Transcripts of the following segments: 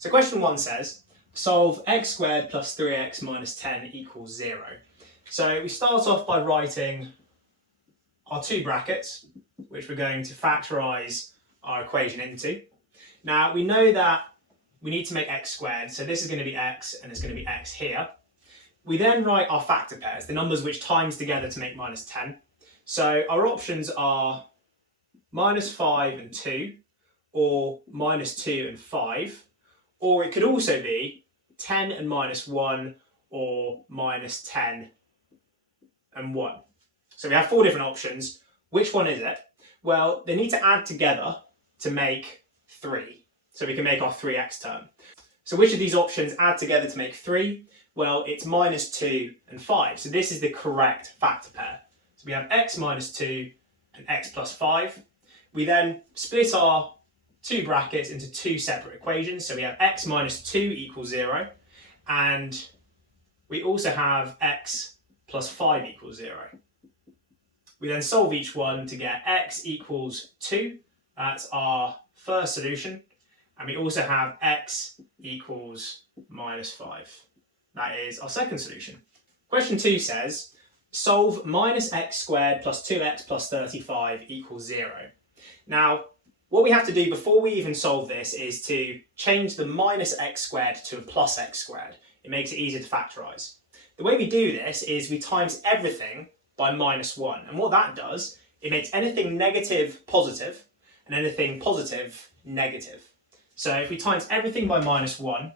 So question 1 says, solve x squared plus 3x minus 10 equals 0. So we start off by writing our two brackets, which we're going to factorise our equation into. Now we know that we need to make x squared, so this is going to be x and it's going to be x here. We then write our factor pairs, the numbers which times together to make minus 10. So our options are minus 5 and 2, or minus 2 and 5, or it could also be 10 and minus 1, or minus 10 and 1. So we have 4 different options. Which one is it? Well, they need to add together to make 3. So we can make our 3x term. So which of these options add together to make 3? Well, it's minus 2 and 5. So this is the correct factor pair. So we have x minus 2 and x plus 5. We then split our two brackets into two separate equations. So we have x minus 2 equals 0. And we also have x plus 5 equals 0. We then solve each one to get x equals 2. That's our first solution. And we also have x equals minus 5. That is our second solution. Question 2 says, solve minus x squared plus 2x plus 35 equals 0. Now, what we have to do before we even solve this is to change the minus x squared to a plus x squared. It makes it easier to factorise. The way we do this is we times everything by minus 1. And what that does, it makes anything negative positive and anything positive negative. So if we times everything by minus 1,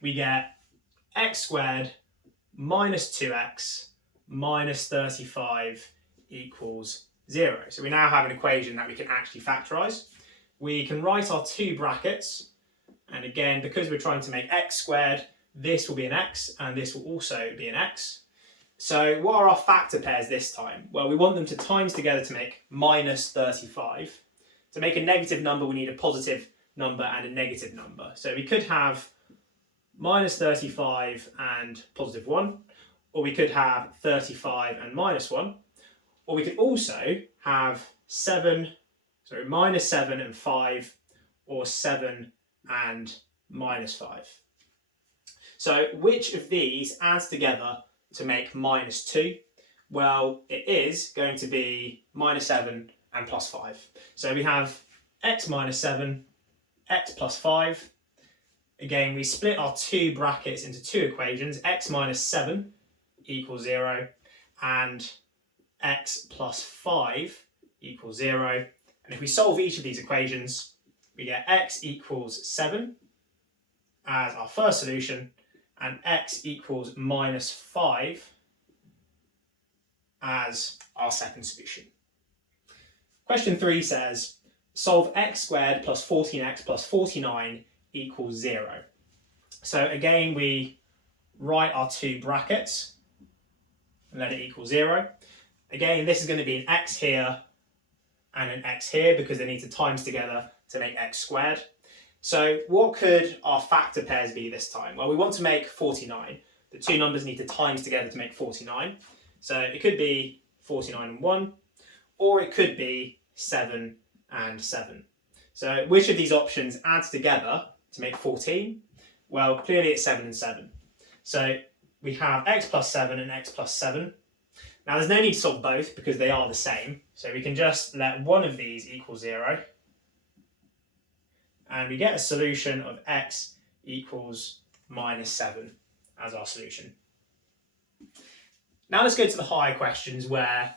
we get x squared minus 2x minus 35 equals 0. So we now have an equation that we can actually factorise. We can write our two brackets, and again, because we're trying to make x squared, this will be an x and this will also be an x. So what are our factor pairs this time? Well, we want them to times together to make minus 35. To make a negative number, we need a positive number and a negative number. So we could have minus 35 and positive 1, or we could have 35 and minus 1, or we could also have minus 7 and 5, or 7 and minus 5. So which of these adds together to make minus 2? Well, it is going to be minus 7 and plus 5. So we have x minus 7, x plus 5. Again, we split our two brackets into two equations. X minus 7 equals 0 and x plus 5 equals 0. And if we solve each of these equations, we get x equals 7 as our first solution and x equals minus 5 as our second solution. Question 3 says, solve x squared plus 14x plus 49 equals 0. So again, we write our two brackets and let it equal 0. Again, this is going to be an x here and an x here because they need to times together to make x squared. So what could our factor pairs be this time? Well, we want to make 49. The two numbers need to times together to make 49. So it could be 49 and 1, or it could be 7 and 7. So which of these options adds together to make 14? Well, clearly it's 7 and 7. So we have x plus 7 and x plus 7. Now there's no need to solve both because they are the same. So we can just let one of these equal 0. And we get a solution of x equals minus 7 as our solution. Now let's go to the higher questions where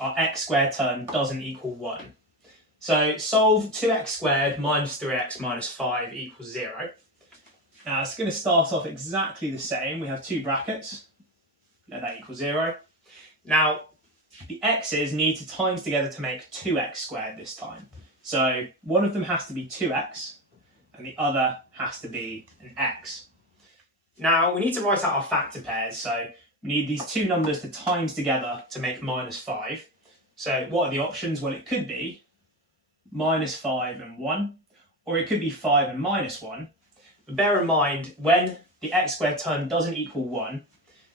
our x squared term doesn't equal 1. So solve 2x squared minus 3x minus 5 equals 0. Now it's going to start off exactly the same. We have two brackets. Let that equal 0. Now the x's need to times together to make 2x squared this time. So one of them has to be 2x and the other has to be an x. Now we need to write out our factor pairs. So we need these two numbers to times together to make minus 5. So what are the options? Well, it could be minus 5 and 1, or it could be 5 and minus 1. But bear in mind, when the x squared term doesn't equal 1,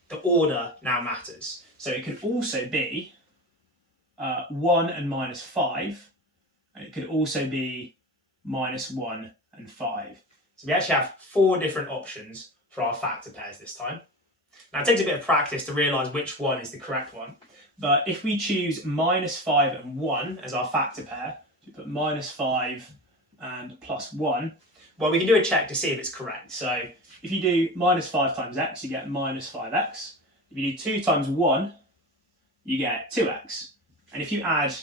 the order now matters. So it could also be 1 and minus 5, and it could also be minus 1 and 5. So we actually have 4 different options for our factor pairs this time. Now it takes a bit of practice to realise which one is the correct one, but if we choose -5 and 1 as our factor pair, so we put -5 and +1, well, we can do a check to see if it's correct. So if you do -5 times x, you get -5x. If you do 2 times 1, you get 2x. And if you add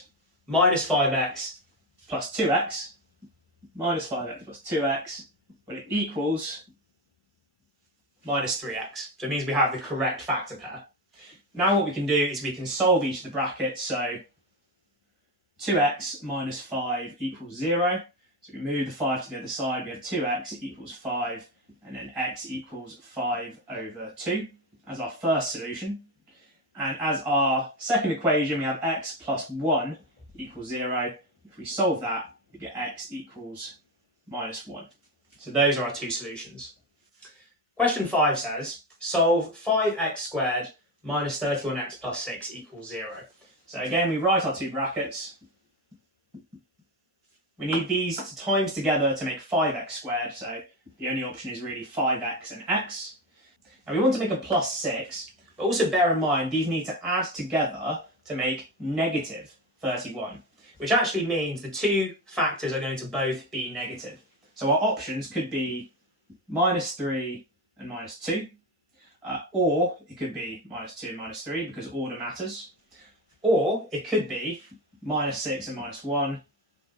-5x plus 2x, -5x plus 2x, well, it equals -3x. So it means we have the correct factor pair. Now what we can do is we can solve each of the brackets. So 2x minus 5 equals 0. So we move the 5 to the other side. We have 2x equals 5, and then x equals 5 over 2 as our first solution. And as our second equation, we have x plus 1 equals 0. If we solve that, we get x equals -1. So those are our 2 solutions. Question 5 says, solve 5x squared minus 31x plus 6 equals 0. So again, we write our 2 brackets. We need these to times together to make 5x squared, so the only option is really 5x and x. And we want to make a plus 6, but also bear in mind these need to add together to make -31, which actually means the 2 factors are going to both be negative. So our options could be -3 and -2, or it could be -2 and -3 because order matters, or it could be -6 and -1,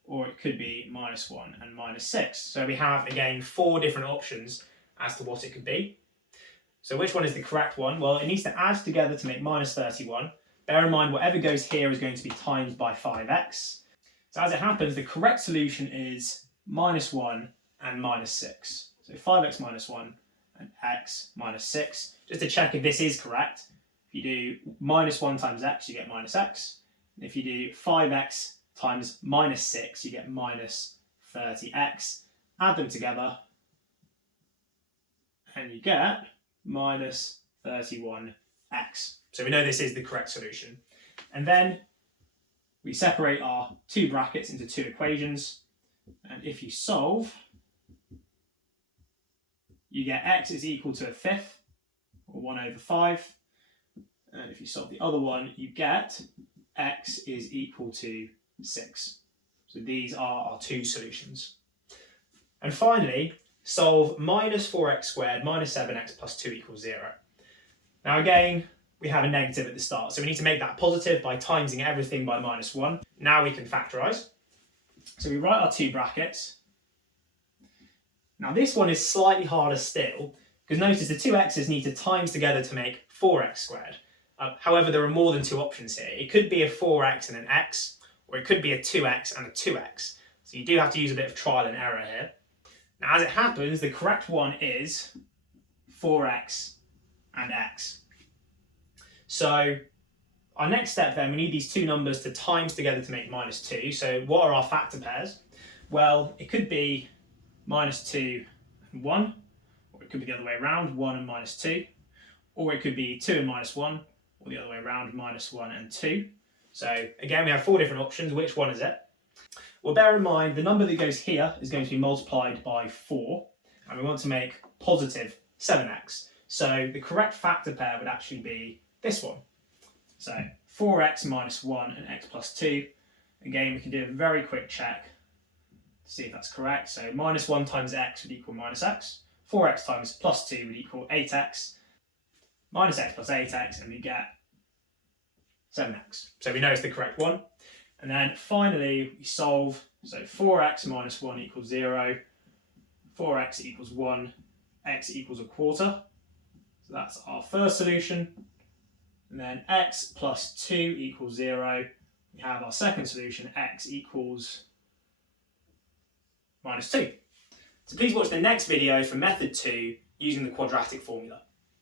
or it could be -1 and -6. So we have, again, 4 different options as to what it could be. So which one is the correct one? Well, it needs to add together to make -31. Bear in mind, whatever goes here is going to be times by 5x. So as it happens, the correct solution is -1 and -6. So 5x minus 1 and x minus 6. Just to check if this is correct, if you do -1 times x, you get -x. And if you do 5x times -6, you get -30x. Add them together, and you get -31x. So we know this is the correct solution. And then we separate our 2 brackets into 2 equations. And if you solve, you get x is equal to 1/5, or 1 over 5. And if you solve the other one, you get x is equal to 6. So these are our 2 solutions. And finally, solve -4x squared minus 7x plus 2 equals 0. Now again, we have a negative at the start, so we need to make that positive by timesing everything by -1. Now we can factorise. So we write our 2 brackets. Now this one is slightly harder still, because notice the 2 x's need to times together to make 4x squared. However, there are more than 2 options here. It could be a 4x and an x, or it could be a 2x and a 2x. So you do have to use a bit of trial and error here. Now as it happens, the correct one is 4x and x. So our next step then, we need these 2 numbers to times together to make -2. So what are our factor pairs? Well, it could be -2 and 1, or it could be the other way around, 1 and -2, or it could be 2 and -1, or the other way around, -1 and 2. So again, we have 4 different options. Which one is it? Well, bear in mind, the number that goes here is going to be multiplied by 4, and we want to make positive 7x. So the correct factor pair would actually be this one. So 4x minus 1 and x plus 2. Again, we can do a very quick check to see if that's correct. So -1 times x would equal -x. 4x times plus 2 would equal 8x. Minus x plus 8x, and we get 7x. So we know it's the correct one. And then finally, we solve. So 4x minus 1 equals 0. 4x equals 1. X equals 1/4. So that's our first solution. And then x plus 2 equals 0. We have our second solution, x equals -2. So please watch the next video for method 2 using the quadratic formula.